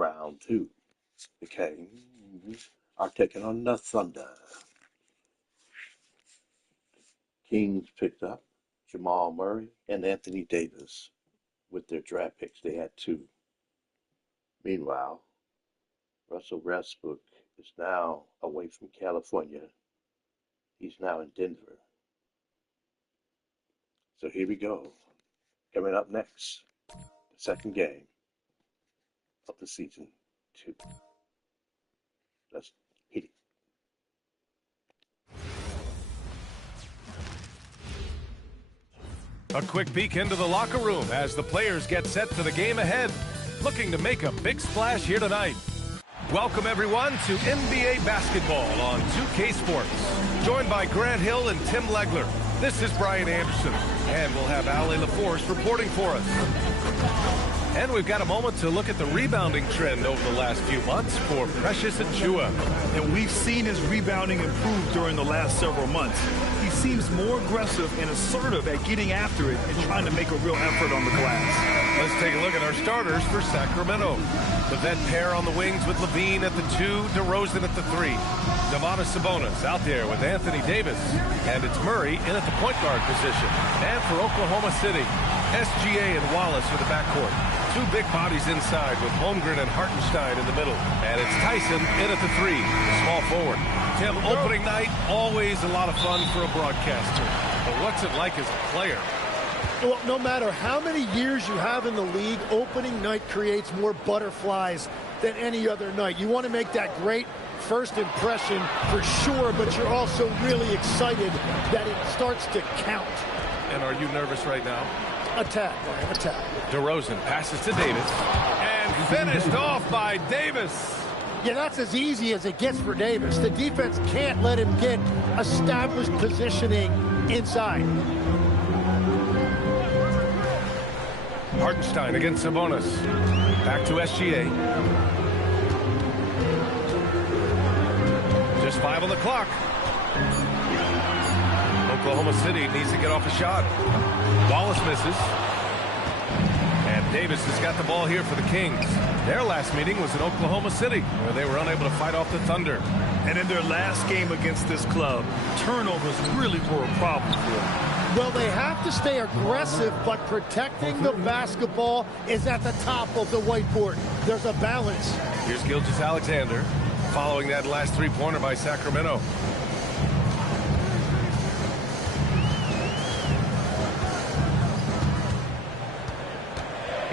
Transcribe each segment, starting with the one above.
round 2. The Kings are taking on the Thunder. Kings picked up Jamal Murray and Anthony Davis with their draft picks. They had 2. Meanwhile, Russell Westbrook is now away from California. He's now in Denver. So here we go. Coming up next, the second game of the season 2. Let's hit it. A quick peek into the locker room as the players get set for the game ahead, looking to make a big splash here tonight. Welcome everyone to NBA basketball on 2K Sports. Joined by Grant Hill and Tim Legler, this is Brian Anderson, and we'll have Ali LaForce reporting for us. And we've got a moment to look at the rebounding trend over the last few months for Precious Achiuwa. And we've seen his rebounding improve during the last several months. He seems more aggressive and assertive at getting after it and trying to make a real effort on the glass. Let's take a look at our starters for Sacramento. The vet pair on the wings with Levine at the 2, DeRozan at the 3. Domantas Sabonis out there with Anthony Davis. And it's Murray in at the point guard position. And for Oklahoma City, SGA and Wallace for the backcourt. 2 big bodies inside with Holmgren and Hartenstein in the middle. And it's Tyson in at the 3, the small forward. Tim, opening night, always a lot of fun for a broadcaster. But what's it like as a player? Well, no matter how many years you have in the league, opening night creates more butterflies than any other night. You want to make that great first impression for sure, but you're also really excited that it starts to count. And are you nervous right now? A tad, Brian, a tad. DeRozan passes to Davis and finished off by Davis. Yeah, that's as easy as it gets for Davis. The defense can't let him get established positioning inside. Hartenstein against Sabonis. Back to SGA. Just 5 on the clock. Oklahoma City needs to get off a shot. Wallace misses. And Davis has got the ball here for the Kings. Their last meeting was in Oklahoma City, where they were unable to fight off the Thunder. And in their last game against this club, turnovers really were a problem for them. Well, they have to stay aggressive, but protecting the basketball is at the top of the whiteboard. There's a balance. Here's Gilgeous-Alexander following that last three-pointer by Sacramento.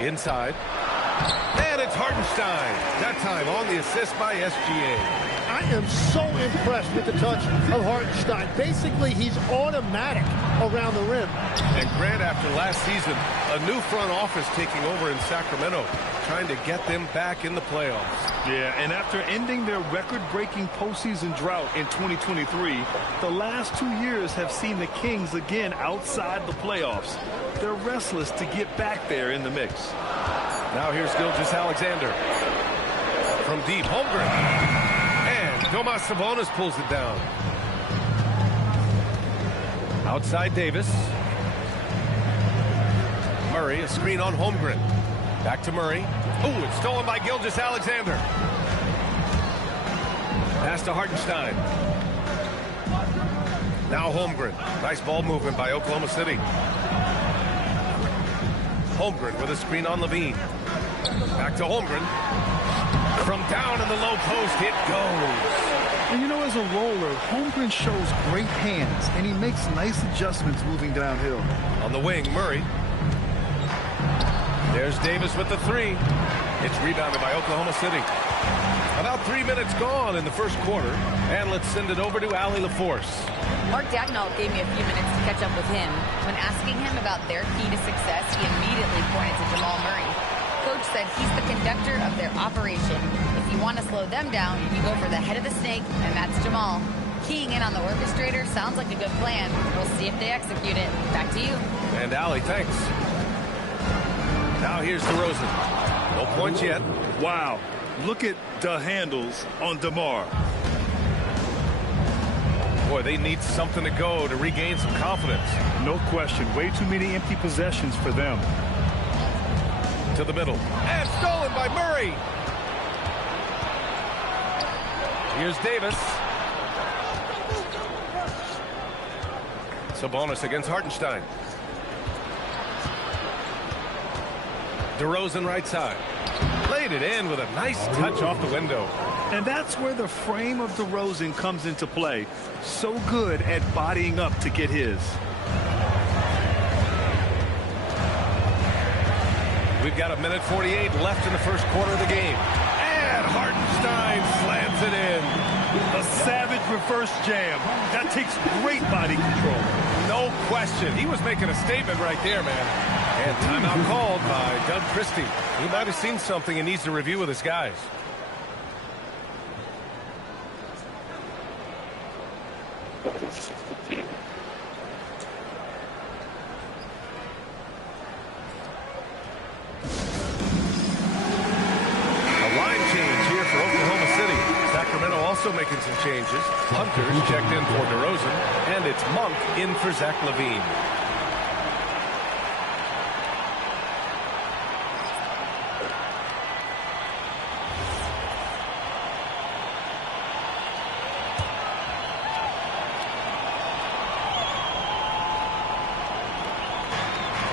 Inside. And it's Hartenstein. That time on the assist by SGA. I am so impressed with the touch of Hartenstein. Basically, he's automatic around the rim. And Grant, after last season, a new front office taking over in Sacramento, trying to get them back in the playoffs. Yeah, and after ending their record-breaking postseason drought in 2023, the last 2 years have seen the Kings again outside the playoffs. They're restless to get back there in the mix. Now here's Gilgeous-Alexander. From deep, Holmgren. Domantas Sabonis pulls it down. Outside Davis. Murray, a screen on Holmgren. Back to Murray. Oh, it's stolen by Gilgeous-Alexander. Pass to Hartenstein. Now Holmgren. Nice ball movement by Oklahoma City. Holmgren with a screen on Levine. Back to Holmgren. From down in the low post, it goes. And you know, as a roller, Holmgren shows great hands, and he makes nice adjustments moving downhill. On the wing, Murray. There's Davis with the 3. It's rebounded by Oklahoma City. About 3 minutes gone in the first quarter, and let's send it over to Ali LaForce. Mark Dagnall gave me a few minutes to catch up with him. When asking him about their key to success, he immediately pointed to Jamal Murray. Coach said he's the conductor of their operation. If you want to slow them down, you go for the head of the snake, and that's Jamal. Keying in on the orchestrator sounds like a good plan. We'll see if they execute it. Back to you. And Ali, thanks. Now here's DeRozan. No points yet. Wow. Look at the handles on DeMar. Boy, they need something to go to regain some confidence. No question. Way too many empty possessions for them. To the middle. And stolen by Murray. Here's Davis. Sabonis against Hartenstein. DeRozan right side. Laid it in with a nice touch off the window. And that's where the frame of DeRozan comes into play. So good at bodying up to get his. We've got 1:48 left in the first quarter of the game. And Hartenstein slams it in. A savage reverse jam. That takes great body control. No question. He was making a statement right there, man. And timeout called by Doug Christie. He might have seen something and needs to review with his guys. Also making some changes. Hunter's checked in for DeRozan, and it's Monk in for Zach LaVine.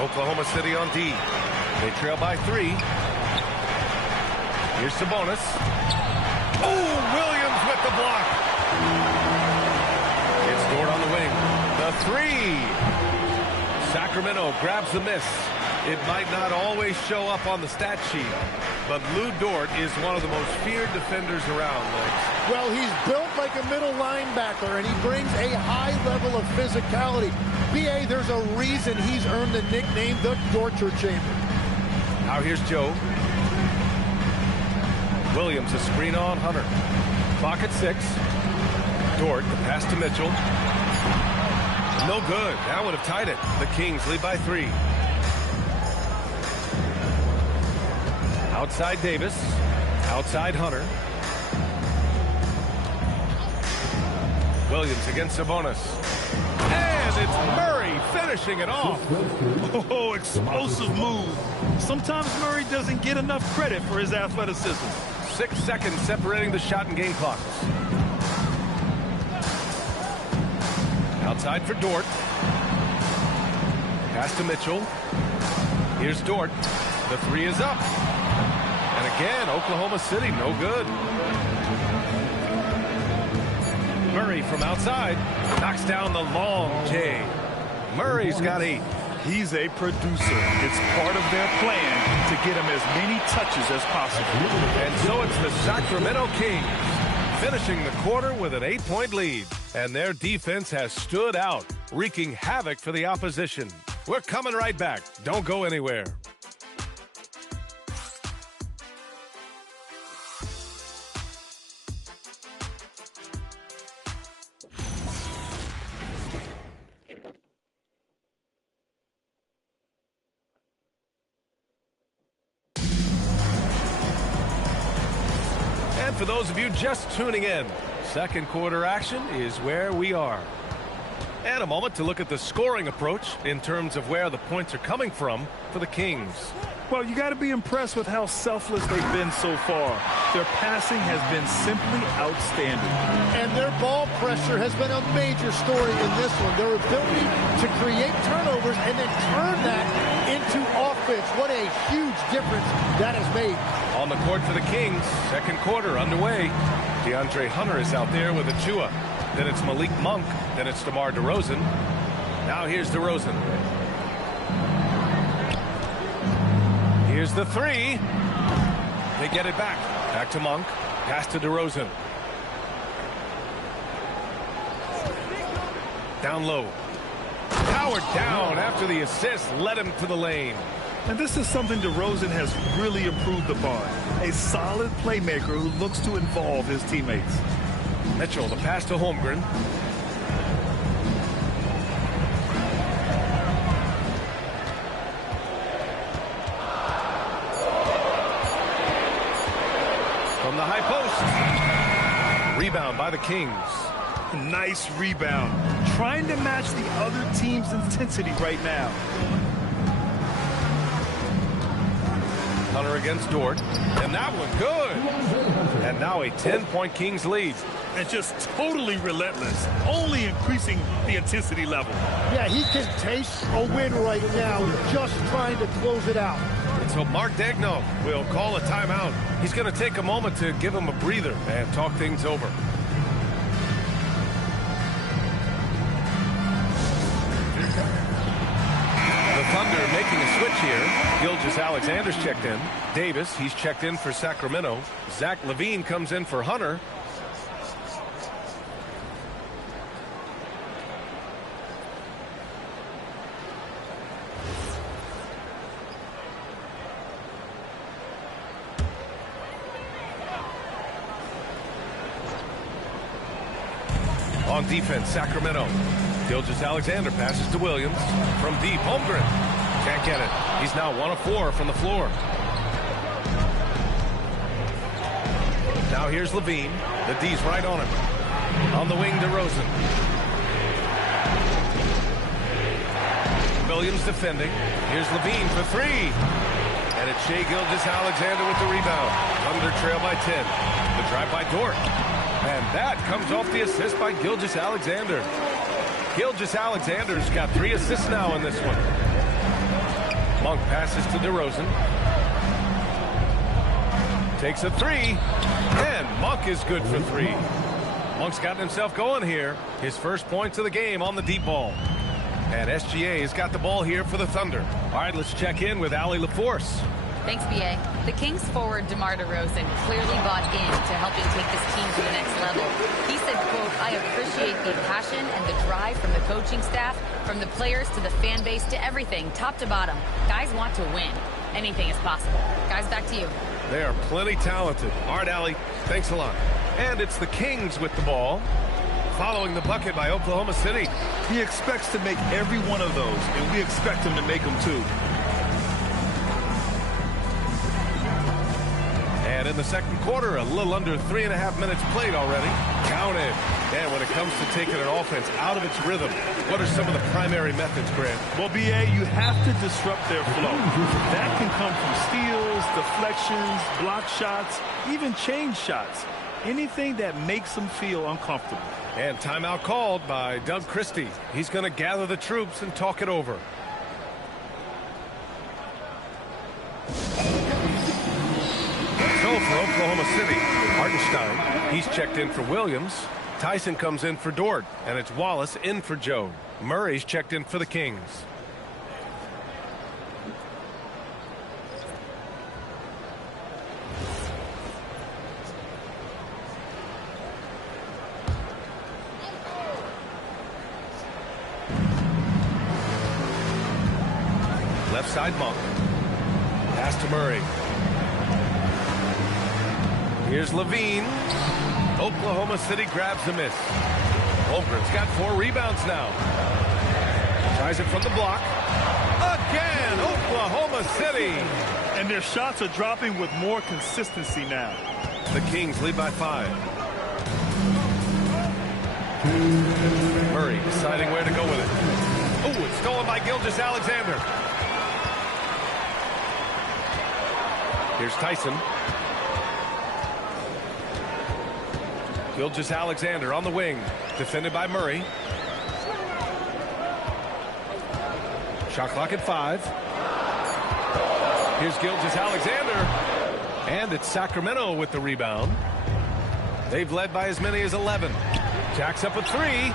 Oklahoma City on D. They trail by 3. Here's Sabonis. Oh, Williams with the block. It's Dort on the wing. The 3. Sacramento grabs the miss. It might not always show up on the stat sheet, but Lou Dort is one of the most feared defenders around, Lex. Well, he's built like a middle linebacker, and he brings a high level of physicality. B.A., there's a reason he's earned the nickname the Torture Chamber. Now here's Joe. Williams a screen on Hunter. Clock at 6. Dort, the pass to Mitchell. No good. That would have tied it. The Kings lead by 3. Outside Davis. Outside Hunter. Williams against Sabonis. And it's Murray finishing it off. Oh, explosive move. Sometimes Murray doesn't get enough credit for his athleticism. 6 seconds separating the shot and game clocks. Outside for Dort. Pass to Mitchell. Here's Dort. The 3 is up. And again, Oklahoma City, no good. Murray from outside. Knocks down the long J. Murray's got 8. He's a producer. It's part of their plan to get him as many touches as possible. And so it's the Sacramento Kings finishing the quarter with an 8-point lead. And their defense has stood out, wreaking havoc for the opposition. We're coming right back. Don't go anywhere. For those of you just tuning in, second quarter action is where we are. And a moment to look at the scoring approach in terms of where the points are coming from for the Kings. Well, you got to be impressed with how selfless they've been so far. Their passing has been simply outstanding. And their ball pressure has been a major story in this one. Their ability to create turnovers and then turn that into offense. What a huge difference that has made. On the court for the Kings, second quarter underway. DeAndre Hunter is out there with Achua. Then it's Malik Monk. Then it's DeMar DeRozan. Now here's DeRozan. Here's the 3. They get it back. Back to Monk. Pass to DeRozan. Down low. Powered down after the assist led him to the lane. And this is something DeRozan has really improved upon. A solid playmaker who looks to involve his teammates. Mitchell, the pass to Holmgren. From the high post. Rebound by the Kings. Nice rebound. Trying to match the other team's intensity right now. Hunter against Dort. And that one good. And now a 10-point Kings lead. And just totally relentless, only increasing the intensity level. Yeah, he can taste a win right now, just trying to close it out. And so Mark Daigneault will call a timeout. He's going to take a moment to give him a breather and talk things over. The Thunder making a switch here. Gilgeous-Alexander's checked in. Davis, he's checked in for Sacramento. Zach LaVine comes in for Hunter. On defense, Sacramento. Gilgeous-Alexander passes to Williams. From deep, Holmgren. Can't get it. He's now 1 of 4 from the floor. Now here's LaVine. The D's right on him. On the wing, DeRozan. Williams defending. Here's LaVine for 3. And it's Shai Gilgeous-Alexander with the rebound. Thunder trail by 10. The drive by Dort. And that comes off the assist by Gilgeous-Alexander. Gilgeous-Alexander's got 3 assists now in this one. Monk passes to DeRozan. Takes a 3. And Monk is good for 3. Monk's gotten himself going here. His first points of the game on the deep ball. And SGA has got the ball here for the Thunder. All right, let's check in with Allie LaForce. Thanks, B.A. The Kings forward DeMar DeRozan clearly bought into helping take this team to the next level. He said, quote, "I appreciate the passion and the drive from the coaching staff, from the players to the fan base to everything, top to bottom. Guys want to win. Anything is possible." Guys, back to you. They are plenty talented. All right, Allie, thanks a lot. And it's the Kings with the ball, following the bucket by Oklahoma City. He expects to make every one of those, and we expect him to make them too. And in the second quarter, a little under 3.5 minutes played already. Counted. And when it comes to taking an offense out of its rhythm, what are some of the primary methods, Grant? Well, B.A., you have to disrupt their flow. That can come from steals, deflections, block shots, even change shots. Anything that makes them feel uncomfortable. And timeout called by Doug Christie. He's going to gather the troops and talk it over. So for Oklahoma City, Hartenstein, he's checked in for Williams. Tyson comes in for Dort, and it's Wallace in for Joe. Murray's checked in for the Kings. Left side, Monk. Pass to Murray. Here's LaVine. Oklahoma City grabs the miss. Holmgren's got 4 rebounds now. Tries it from the block. Again, Oklahoma City. And their shots are dropping with more consistency now. The Kings lead by 5. Murray deciding where to go with it. Oh, it's stolen by Gilgeous-Alexander. Here's Tyson. Gilgeous-Alexander on the wing, defended by Murray. Shot clock at 5. Here's Gilgeous-Alexander. And it's Sacramento with the rebound. They've led by as many as 11. Jacks up a 3.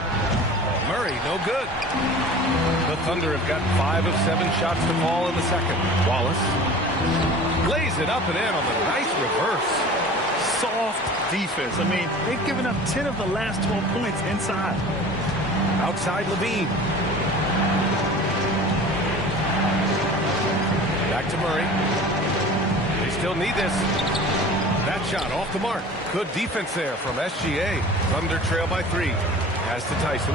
Murray, no good. The Thunder have got 5 of 7 shots to fall in the second. Wallace lays it up and in on the nice reverse. Soft defense. I mean, they've given up 10 of the last 12 points inside. Outside LaVine. Back to Murray. They still need this. That shot off the mark. Good defense there from SGA. Thunder trail by 3. As to Tyson.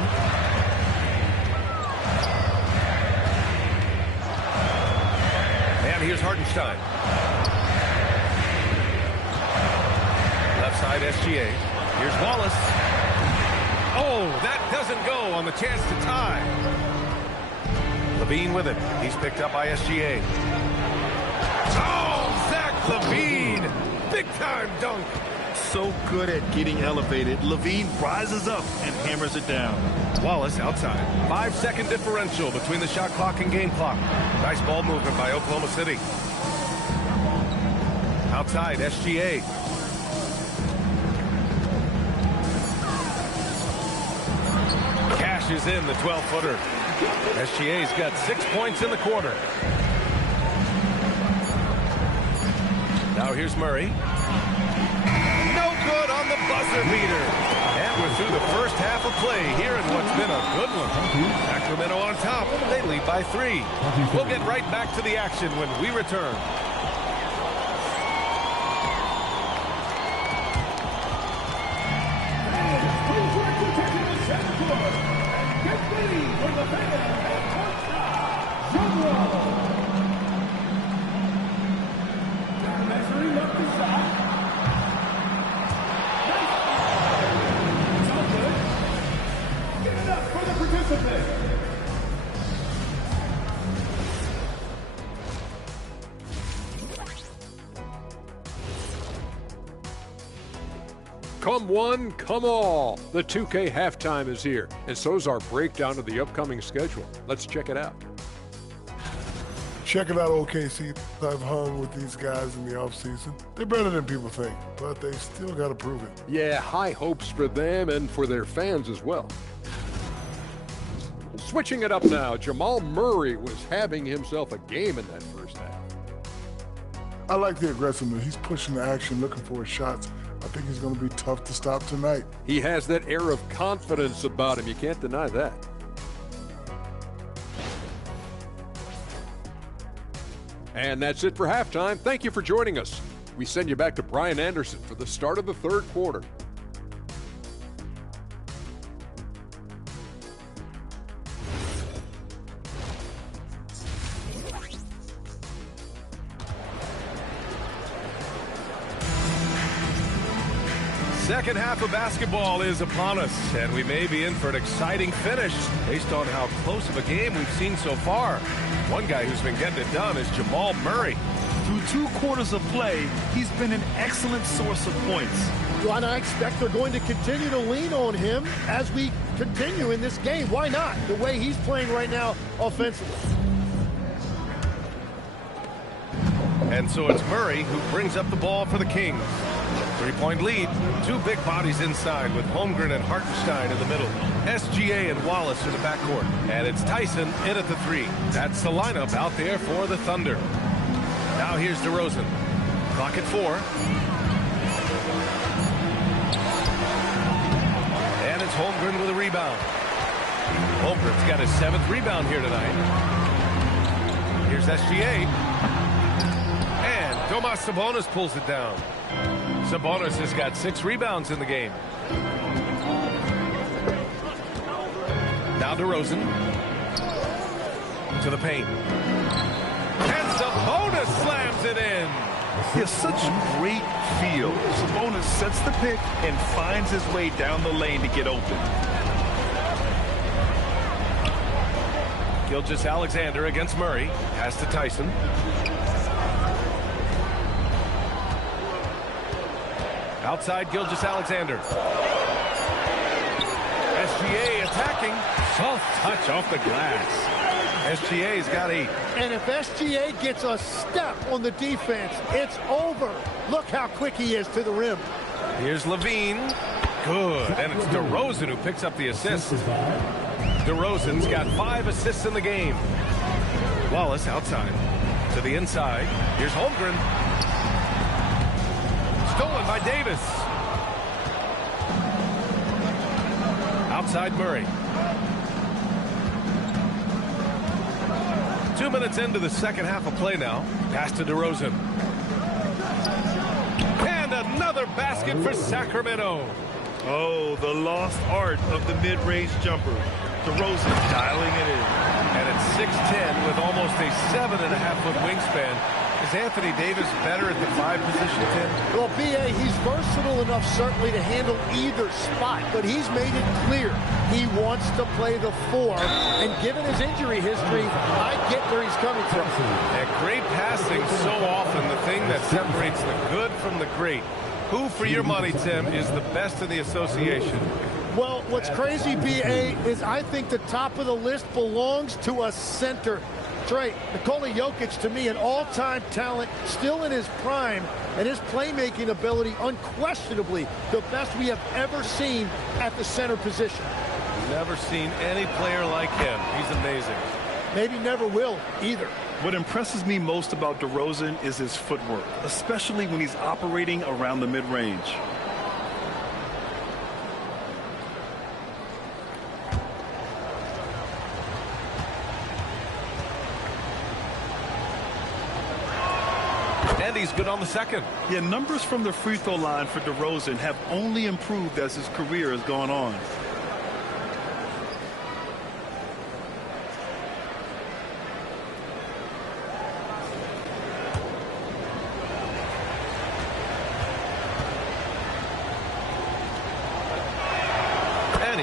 And here's Hartenstein. Left side SGA. Here's Wallace. Oh, that doesn't go on the chance to tie. LaVine with it. He's picked up by SGA. Oh, Zach LaVine. Big time dunk. so good at getting elevated. Levine rises up and hammers it down. Wallace outside. 5-second differential between the shot clock and game clock. Nice ball movement by Oklahoma City. Outside, SGA. Cashes in the 12-footer. SGA's got 6 points in the quarter. Now here's Murray. No good on the buzzer beater. And we're through the first half of play here in what's been a good one. Sacramento on top. They lead by 3. We'll get right back to the action when we return. Come one, come all. The 2K halftime is here, and so's our breakdown of the upcoming schedule. Let's check it out. Check it out, OKC. I've hung with these guys in the offseason. They're better than people think, but they still got to prove it. Yeah, high hopes for them and for their fans as well. Switching it up now, Jamal Murray was having himself a game in that first half. I like the aggressiveness. He's pushing the action, looking for his shots. I think he's going to be tough to stop tonight. He has that air of confidence about him. You can't deny that. And that's it for halftime. Thank you for joining us. We send you back to Brian Anderson for the start of the third quarter. Second half of basketball is upon us, and we may be in for an exciting finish based on how close of a game we've seen so far. One guy who's been getting it done is Jamal Murray. Through 2 quarters of play, he's been an excellent source of points. And I expect they're going to continue to lean on him as we continue in this game. Why not? The way he's playing right now offensively. And so it's Murray who brings up the ball for the Kings. 3-point lead. 2 big bodies inside with Holmgren and Hartenstein in the middle. SGA and Wallace in the backcourt. And it's Tyson in at the 3. That's the lineup out there for the Thunder. Now here's DeRozan. Clock at 4. And it's Holmgren with a rebound. Holmgren's got his 7th rebound here tonight. Here's SGA. And Domas Sabonis pulls it down. Sabonis has got 6 rebounds in the game. Now DeRozan to the paint. And Sabonis slams it in. He has such great feel. Sabonis sets the pick and finds his way down the lane to get open. Gilgeous-Alexander against Murray. Pass to Tyson. Outside, Gilgeous-Alexander. SGA attacking. Soft touch off the glass. SGA's got 8. And if SGA gets a step on the defense, it's over. Look how quick he is to the rim. Here's Levine. Good. And it's DeRozan who picks up the assist. DeRozan's got 5 assists in the game. Wallace outside. To the inside. Here's Holmgren. Stolen by Davis. Outside Murray. 2 minutes into the second half of play now. Pass to DeRozan. And another basket for Sacramento. Oh, the lost art of the mid-range jumper. DeRozan dialing it in. And at 6'10" with almost a 7.5-foot wingspan, is Anthony Davis better at the 5 position, Tim? Well, B.A., he's versatile enough certainly to handle either spot, but he's made it clear he wants to play the 4. And given his injury history, I get where he's coming from. And great passing so often, the thing that separates the good from the great. Who, for your money, Tim, is the best in the association? Well, what's crazy, B.A., is I think the top of the list belongs to a center. Trey, Nikola Jokic, to me, an all-time talent, still in his prime, and his playmaking ability, unquestionably, the best we have ever seen at the center position. Never seen any player like him. He's amazing. Maybe never will, either. What impresses me most about DeRozan is his footwork, especially when he's operating around the mid-range. And he's good on the second. Yeah, numbers from the free throw line for DeRozan have only improved as his career has gone on.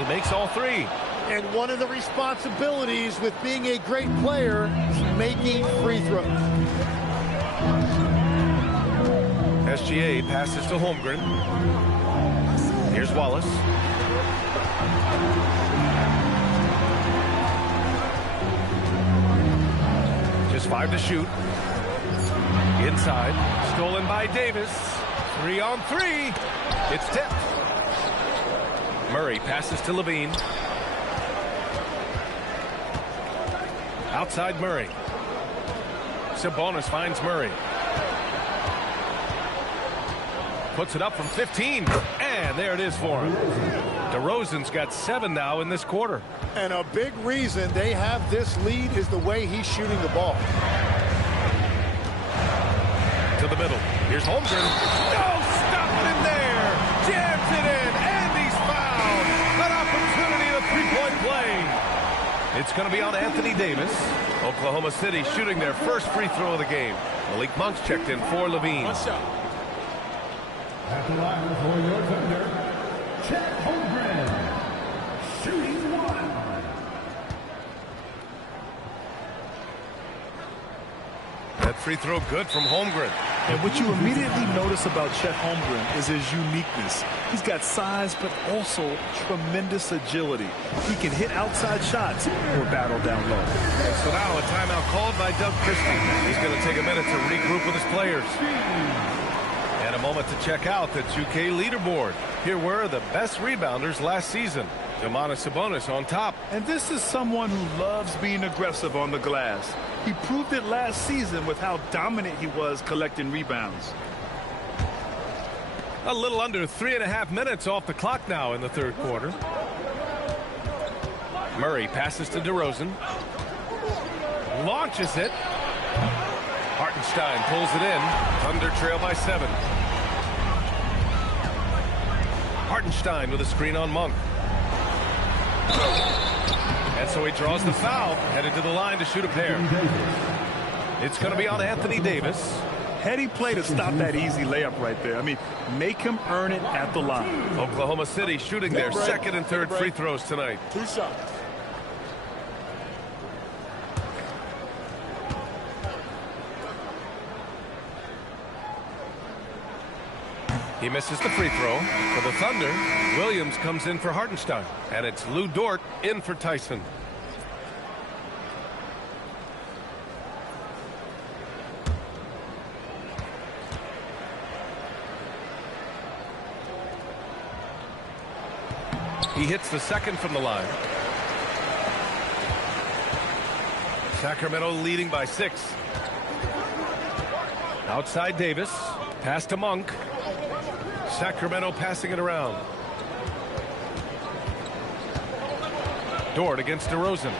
Makes all three. And one of the responsibilities with being a great player is making free throws. SGA passes to Holmgren. Here's Wallace. Just 5 to shoot. Inside. Stolen by Davis. 3 on 3. It's tipped. Murray passes to Levine. Outside Murray. Sabonis finds Murray. Puts it up from 15. And there it is for him. DeRozan's got 7 now in this quarter. And a big reason they have this lead is the way he's shooting the ball. To the middle. Here's Holmgren. No, stop it in there. Jams it in. Three-point play. It's going to be on Anthony Davis. Oklahoma City shooting their first free throw of the game. Malik Monk's checked in for Levine. At the line for your defender, Chet Holmgren, shooting 1. That free throw good from Holmgren. And what you immediately notice about Chet Holmgren is his uniqueness. He's got size, but also tremendous agility. He can hit outside shots or battle down low. And so now a timeout called by Doug Christie. He's going to take a minute to regroup with his players. And a moment to check out the 2K leaderboard. Here were the best rebounders last season. Domantas Sabonis on top. And this is someone who loves being aggressive on the glass. He proved it last season with how dominant he was collecting rebounds. A little under 3.5 minutes off the clock now in the third quarter. Murray passes to DeRozan. Launches it. Hartenstein pulls it in. Thunder trail by 7. Hartenstein with a screen on Monk. And so he draws the foul, headed to the line to shoot a pair. It's going to be on Anthony Davis. Heady play to stop that easy layup right there. I mean, make him earn it at the line. Oklahoma City shooting their second and third free throws tonight. 2 shots. He misses the free throw. For the Thunder, Williams comes in for Hartenstein. And it's Lou Dort in for Tyson. He hits the second from the line. Sacramento leading by 6. Outside Davis. Pass to Monk. Sacramento passing it around. Dort against DeRozan.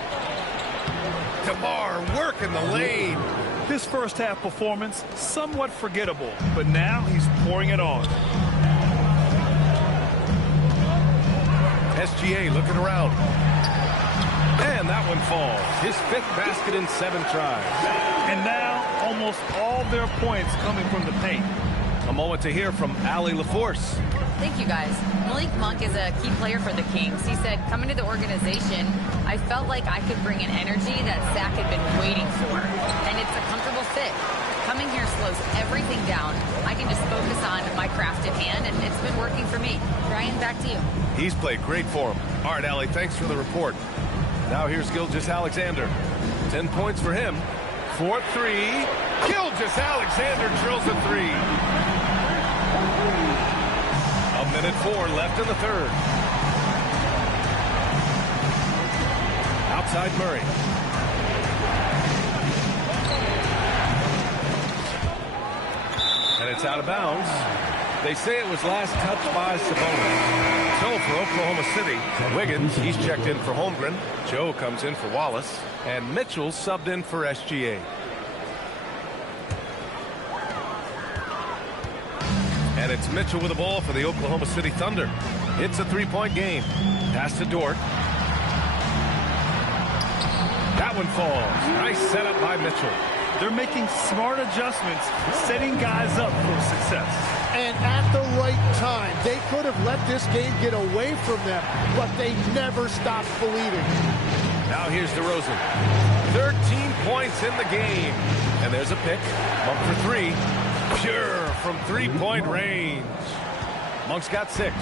DeMar working the lane. His first half performance, somewhat forgettable, but now he's pouring it on. SGA looking around. And that one falls. His 5th basket in 7 tries. And now almost all their points coming from the paint. A moment to hear from Allie LaForce. Thank you, guys. Malik Monk is a key player for the Kings. He said, coming to the organization, I felt like I could bring an energy that Zach had been waiting for. And it's a comfortable fit. Coming here slows everything down. I can just focus on my craft at hand, and it's been working for me. Ryan, back to you. He's played great for him. All right, Allie, thanks for the report. Now here's Gilgeous Alexander. 10 points for him. 4-3. Gilgeous Alexander drills a three. A minute 4 left in the third. Outside Murray. And it's out of bounds. They say it was last touched by Sabonis. So for Oklahoma City, Wiggins, he's checked in for Holmgren. Joe comes in for Wallace. And Mitchell subbed in for SGA. And it's Mitchell with the ball for the Oklahoma City Thunder. It's a three-point game. Pass to Dort. That one falls. Nice setup by Mitchell. They're making smart adjustments, setting guys up for success. And at the right time, they could have let this game get away from them, but they never stopped believing. Now here's DeRozan. 13 points in the game. And there's a pick. Monk for three. Pure from three-point range. Monk's got 6.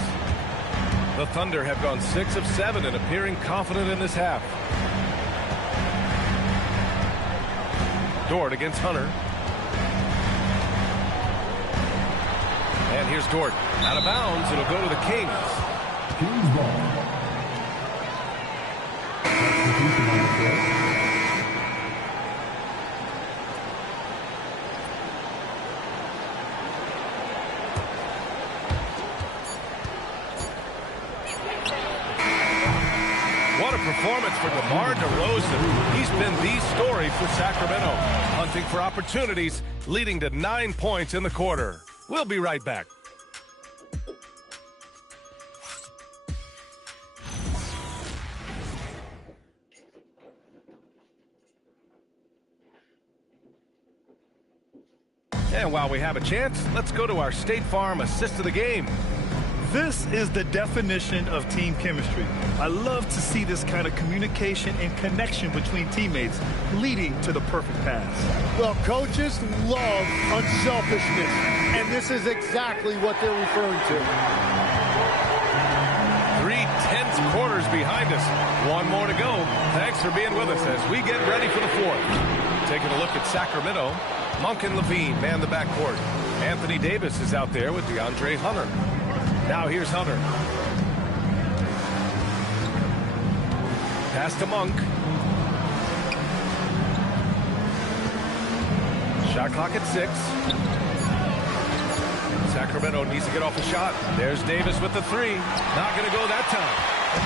The Thunder have gone 6 of 7 and appearing confident in this half. Dort against Hunter. And here's Dort. Out of bounds. It'll go to the Kings. Kings ball. Substitution on the play. What a performance for DeMar DeRozan. He's been the story for Sacramento. Hunting for opportunities, leading to 9 points in the quarter. We'll be right back. And while we have a chance, let's go to our State Farm assist of the game. This is the definition of team chemistry. I love to see this kind of communication and connection between teammates leading to the perfect pass. Well, coaches love unselfishness, and this is exactly what they're referring to. 3 tense quarters behind us. One more to go. Thanks for being with us as we get ready for the fourth. Taking a look at Sacramento. Monk and Levine man the backcourt. Anthony Davis is out there with DeAndre Hunter. Now here's Hunter. Pass to Monk. Shot clock at 6. Sacramento needs to get off a shot. There's Davis with the 3. Not going to go that time.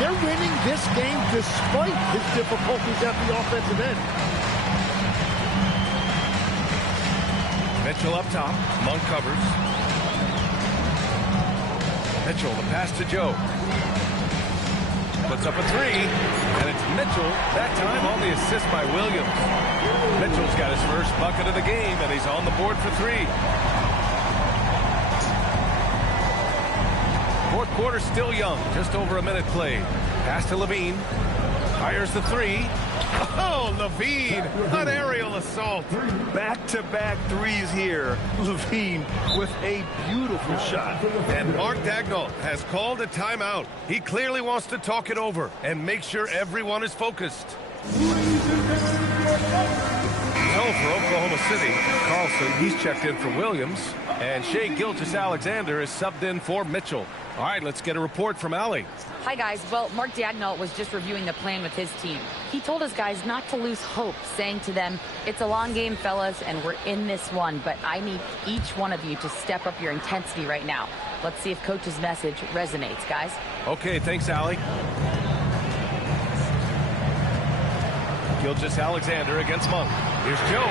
They're winning this game despite his difficulties at the offensive end. Mitchell up top. Monk covers. Mitchell, the pass to Joe. Puts up a 3. And it's Mitchell, that time on the assist by Williams. Mitchell's got his first bucket of the game, and he's on the board for 3. Fourth quarter still young. Just over a minute played. Pass to Levine. Fires the 3. Oh, Levine, an aerial assault. Back-to-back threes here. Levine with a beautiful shot. And Mark Dagnall has called a timeout. He clearly wants to talk it over and make sure everyone is focused. So for Oklahoma City, Carlson, he's checked in for Williams. And Shai Gilgeous-Alexander is subbed in for Mitchell. All right, let's get a report from Allie. Hi, guys. Well, Mark Dagnall was just reviewing the plan with his team. He told his guys not to lose hope, saying to them, it's a long game, fellas, and we're in this one, but I need each one of you to step up your intensity right now. Let's see if Coach's message resonates, guys. Okay, thanks, Allie. Gilgeous-Alexander against Monk. Here's Joe.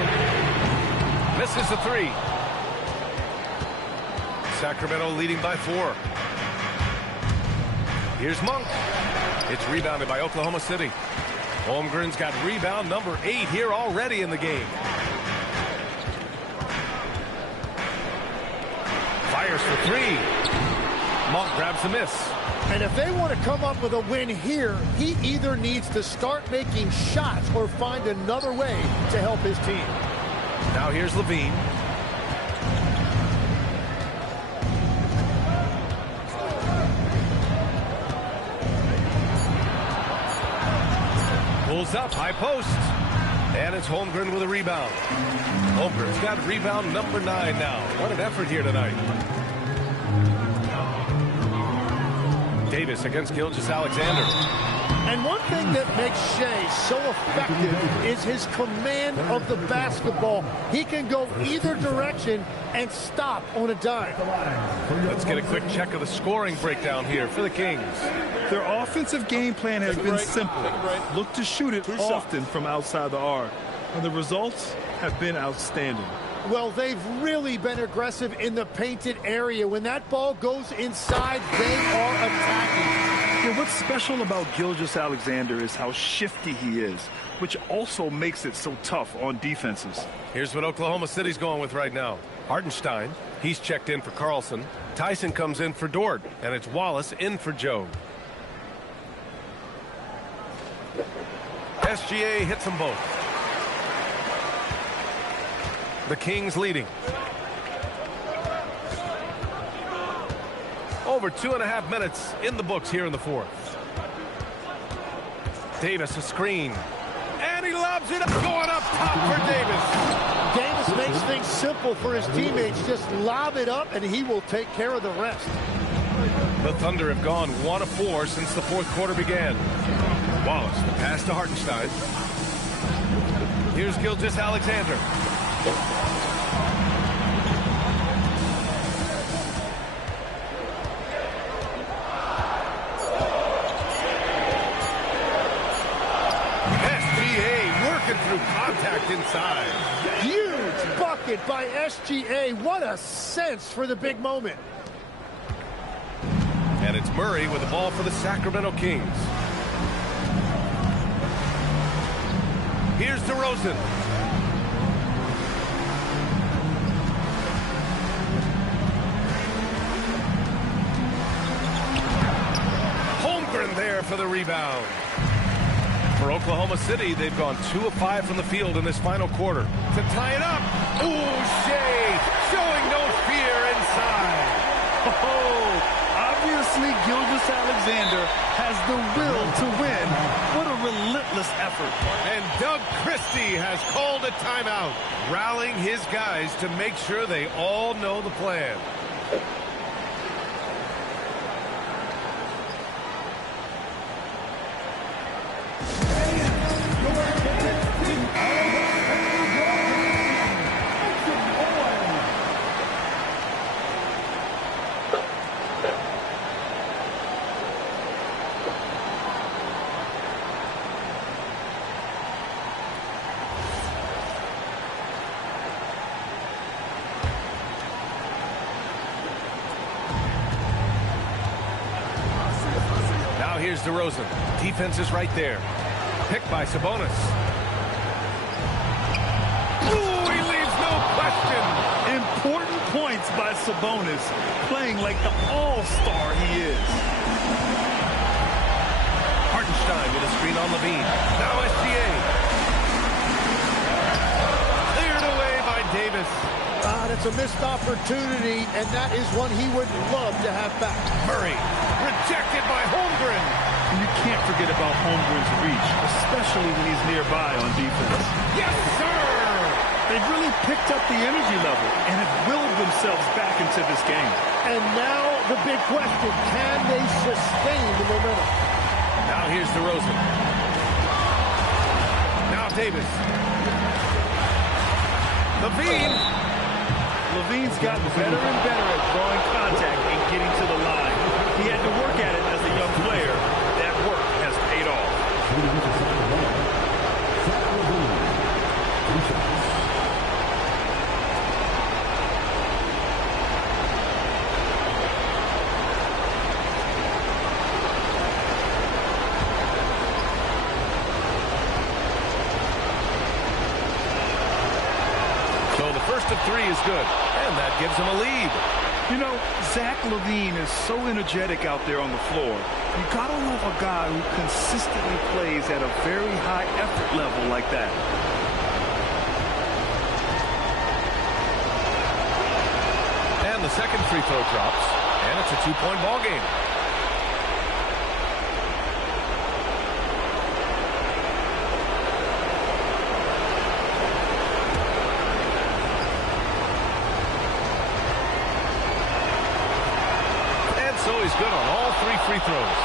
Misses the 3. Sacramento leading by 4. Here's Monk. It's rebounded by Oklahoma City. Holmgren's got rebound number 8 here already in the game. for three. Monk grabs the miss. And if they want to come up with a win here, he either needs to start making shots or find another way to help his team. Now here's Levine. Pulls up, high post. And it's Holmgren with a rebound. Holmgren's got rebound number 9 now. What an effort here tonight. Davis against Gilgeous-Alexander. And one thing that makes Shea so effective is his command of the basketball. He can go either direction and stop on a dime. Let's get a quick check of the scoring breakdown here for the Kings. Their offensive game plan has been simple. Look to shoot it often from outside the arc. And the results have been outstanding. Well, they've really been aggressive in the painted area. When that ball goes inside, they are attacking. Yeah, what's special about Gilgeous-Alexander is how shifty he is, which also makes it so tough on defenses. Here's what Oklahoma City's going with right now. Hartenstein, he's checked in for Carlson. Tyson comes in for Dort, and it's Wallace in for Joe. SGA hits them both. The Kings leading. Over 2.5 minutes in the books here in the fourth. Davis a screen. And he lobs it up. Going up top for Davis. Davis makes things simple for his teammates. Just lob it up and he will take care of the rest. The Thunder have gone 1 of 4 since the fourth quarter began. Wallace, the pass to Hartenstein. Here's Gilgeous-Alexander. SGA working through contact inside. Huge bucket by SGA. What a sense for the big moment. And it's Murray with the ball for the Sacramento Kings. Here's DeRozan. Holmgren there for the rebound. For Oklahoma City, they've gone 2 of 5 from the field in this final quarter. To tie it up. Ooh, Shea showing no fear inside. Obviously, Gilgeous-Alexander has the will to win. What a relentless effort. And Doug Christie has called a timeout, rallying his guys to make sure they all know the plan. Here's DeRozan. Defense is right there. Picked by Sabonis. Ooh, he leaves no question. Important points by Sabonis, playing like the all-star he is. Hartenstein with a screen on Levine. Now SGA. Cleared away by Davis. That's a missed opportunity, and that is one he would love to have back. Murray, rejected by Holmgren. And you can't forget about Holmgren's reach, especially when he's nearby on defense. Yes, sir! They've really picked up the energy level and have willed themselves back into this game. And now the big question, can they sustain the momentum? Now here's DeRozan. Now Davis. Levine's gotten better and better at drawing contact and getting to the line. He had to work at it as a young player. That work has paid off. So the first of 3 is good, and that gives him a lead. You know, Zach LaVine is so energetic out there on the floor. You gotta love a guy who consistently plays at a very high effort level like that. And the second free throw drops, and it's a two-point ball game. So he's good on all three free throws.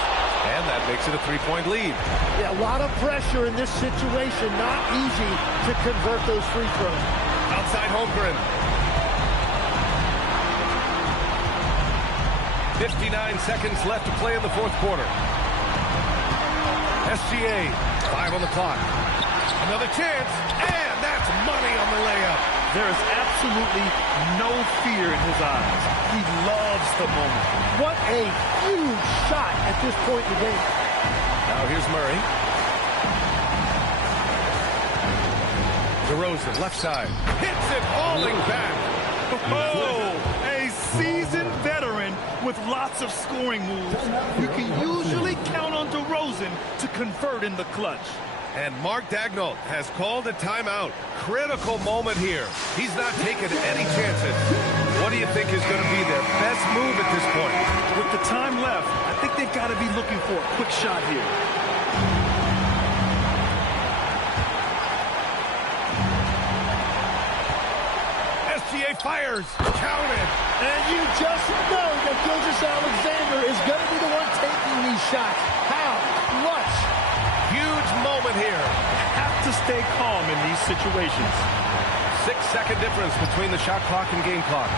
And that makes it a three-point lead. Yeah, a lot of pressure in this situation. Not easy to convert those free throws. Outside Holmgren. 59 seconds left to play in the fourth quarter. SGA, 5 on the clock. Another chance, and that's money on the layup. There is absolutely no fear in his eyes. He loves the moment. What a huge shot at this point in the game. Now here's Murray. DeRozan, left side. Hits it, falling back. Oh, a seasoned veteran with lots of scoring moves. You can usually count on DeRozan to convert in the clutch. And Mark Daigneault has called a timeout. Critical moment here. He's not taking any chances. What do you think is going to be their best move at this point? With the time left, I think they've got to be looking for a quick shot here. SGA fires. Count it. And you just know that Gilgeous-Alexander is going to be the one taking these shots. How? Clutch. Huge moment here. Have to stay calm in these situations. 6-second difference between the shot clock and game clock.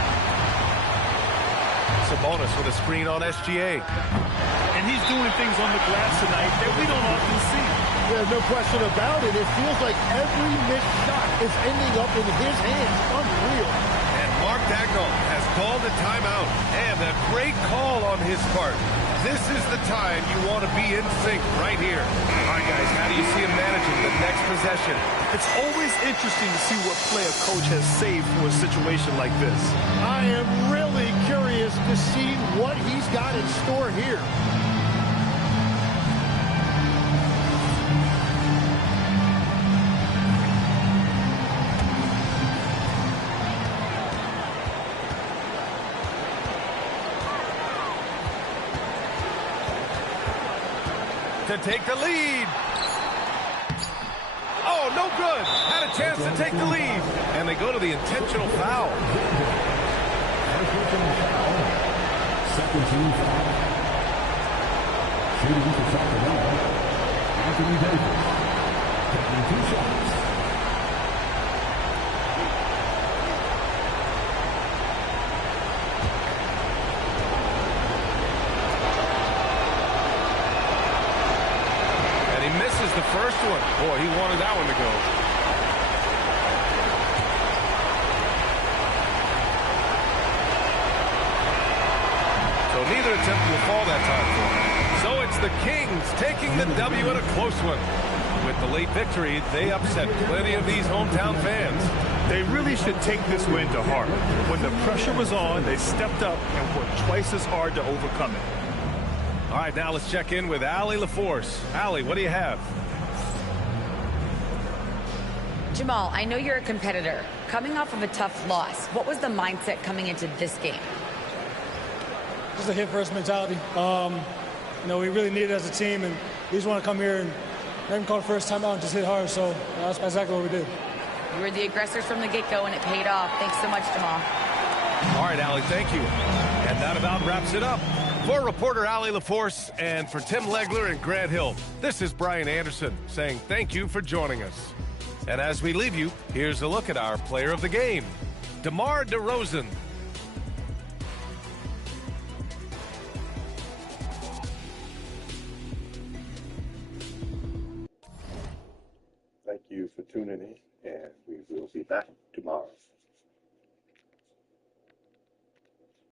Sabonis with a screen on SGA. And he's doing things on the glass tonight that we don't often see. There's no question about it. It feels like every missed shot is ending up in his hands. Unreal. And Mark Daigneault has called a timeout. And a great call on his part. This is the time you want to be in sync right here. All right, guys, how do you see him managing the next possession? It's always interesting to see what play a coach has saved for a situation like this. I am really curious to see what he's got in store here. To take the lead. Oh, no good. Had a chance to take the lead. And they go to the intentional foul. Second team foul. Shooting for Sacramento, Anthony Davis. Taking 2 shots. The first one. Boy, he wanted that one to go. So neither attempt will fall that time for him. So it's the Kings taking the W in a close one. With the late victory, they upset plenty of these hometown fans. They really should take this win to heart. When the pressure was on, they stepped up and worked twice as hard to overcome it. All right, now let's check in with Allie LaForce. Allie, what do you have? Jamal, I know you're a competitor. Coming off of a tough loss, what was the mindset coming into this game? Just a hit-first mentality. You know, we really need it as a team, and we just want to come here and not even call the first time out and just hit hard. So that's exactly what we did. You were the aggressors from the get-go, and it paid off. Thanks so much, Jamal. All right, Allie, thank you. And that about wraps it up. For reporter Allie LaForce and for Tim Legler and Grant Hill, this is Brian Anderson saying thank you for joining us. And as we leave you, here's a look at our player of the game, DeMar DeRozan. Thank you for tuning in, and we will be back tomorrow.